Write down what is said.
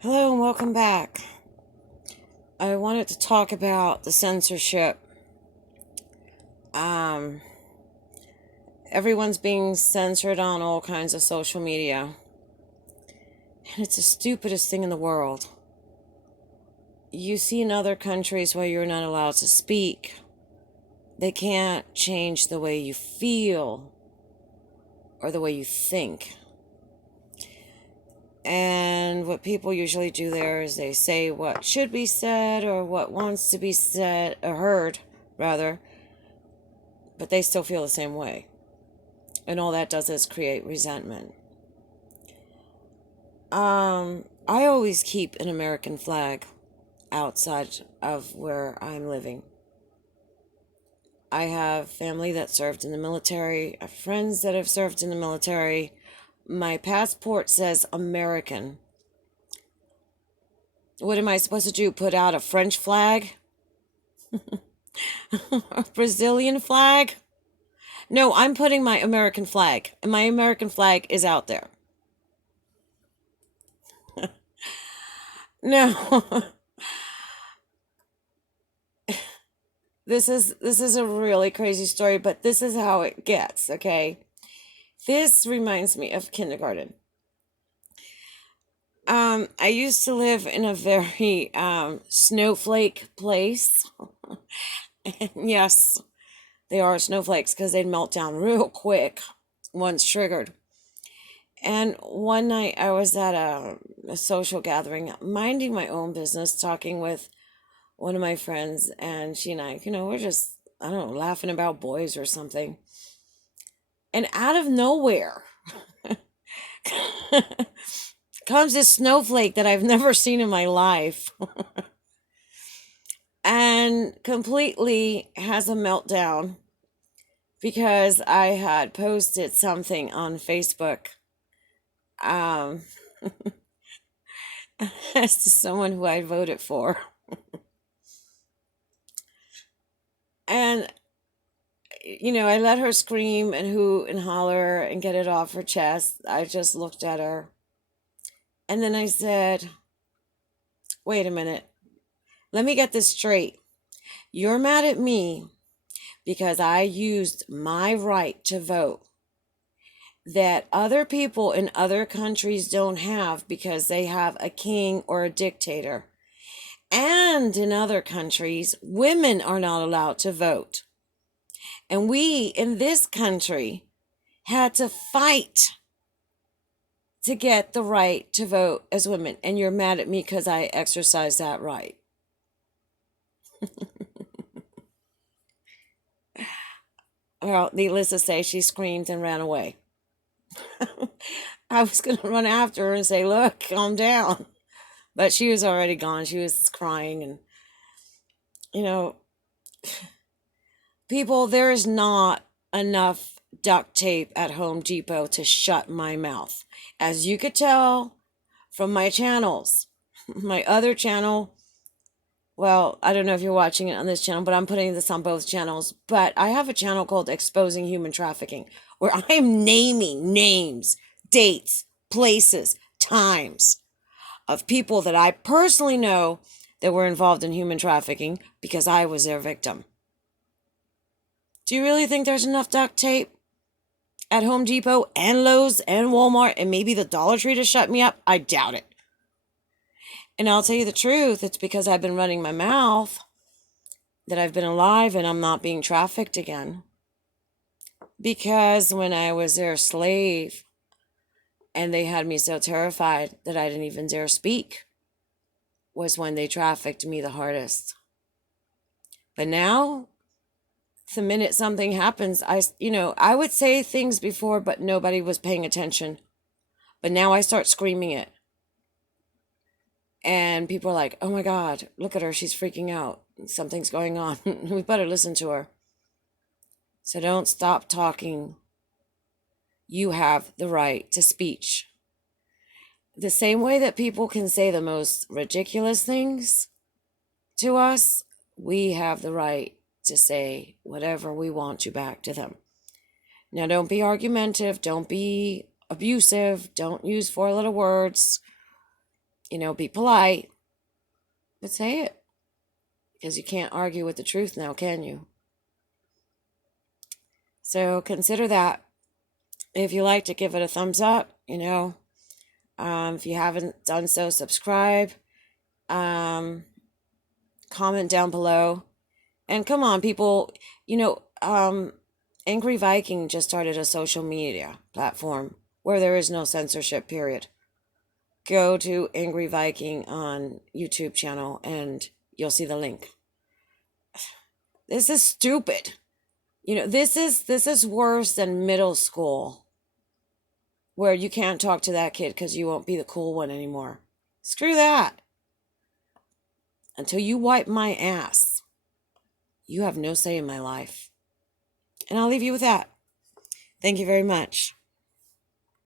Hello and welcome back. I wanted to talk about the censorship. Um, Everyone's being censored on all kinds of social media, and it's the stupidest thing in the world. You see in other countries where you're not allowed to speak, they can't change the way you feel or the way you think. And what people usually do there is they say what should be said or what wants to be said or heard, rather, but they still feel the same way. And all that does is create resentment. I always keep an American flag outside of where I'm living. I have family that served in the military, I have friends that have served in the military. My passport says American. What am I supposed to do? Put out a French flag? A Brazilian flag? No, I'm putting my American flag, and my American flag is out there. No. This is a really crazy story, but this is how it gets, okay? This reminds me of kindergarten. I used to live in a very snowflake place. And yes, they are snowflakes because they'd melt down real quick once triggered. And one night I was at a social gathering, minding my own business, talking with one of my friends, and she and I, we're just, I don't know, laughing about boys or something. And out of nowhere comes this snowflake that I've never seen in my life and completely has a meltdown because I had posted something on Facebook um, as to someone who I voted for. And, I let her scream and hoot and holler and get it off her chest. I just looked at her. And then I said, wait a minute. Let me get this straight. You're mad at me because I used my right to vote that other people in other countries don't have because they have a king or a dictator. And in other countries, women are not allowed to vote. And we in this country had to fight to get the right to vote as women. And you're mad at me because I exercised that right. Well, needless to say, she screamed and ran away. I was going to run after her and say, look, calm down. But she was already gone. She was crying. And, you know, people, there is not enough duct tape at Home Depot to shut my mouth. As you could tell from my channels, my other channel, well, I don't know if you're watching it on this channel, but I'm putting this on both channels. But I have a channel called Exposing Human Trafficking, where I'm naming names, dates, places, times of people that I personally know that were involved in human trafficking because I was their victim. Do you really think there's enough duct tape at Home Depot and Lowe's and Walmart and maybe the Dollar Tree to shut me up? I doubt it. And I'll tell you the truth, it's because I've been running my mouth that I've been alive and I'm not being trafficked again. Because when I was their slave and they had me so terrified that I didn't even dare speak, was when they trafficked me the hardest. But now, the minute something happens, I would say things before, but nobody was paying attention. But now I start screaming it. And people are like, oh my God, look at her. She's freaking out. Something's going on. We better listen to her. So don't stop talking. You have the right to speech. The same way that people can say the most ridiculous things to us, we have the right to say whatever we want to back to them. Now, don't be argumentative. Don't be abusive. Don't use four-letter words. Be polite, but say it. Because you can't argue with the truth now, can you? So consider that. If you like to, give it a thumbs up, if you haven't done so, subscribe, comment down below. And come on, people, Angry Viking just started a social media platform where there is no censorship, period. Go to Angry Viking on YouTube channel and you'll see the link. This is stupid. This is worse than middle school, where you can't talk to that kid because you won't be the cool one anymore. Screw that. Until you wipe my ass, you have no say in my life. And I'll leave you with that. Thank you very much.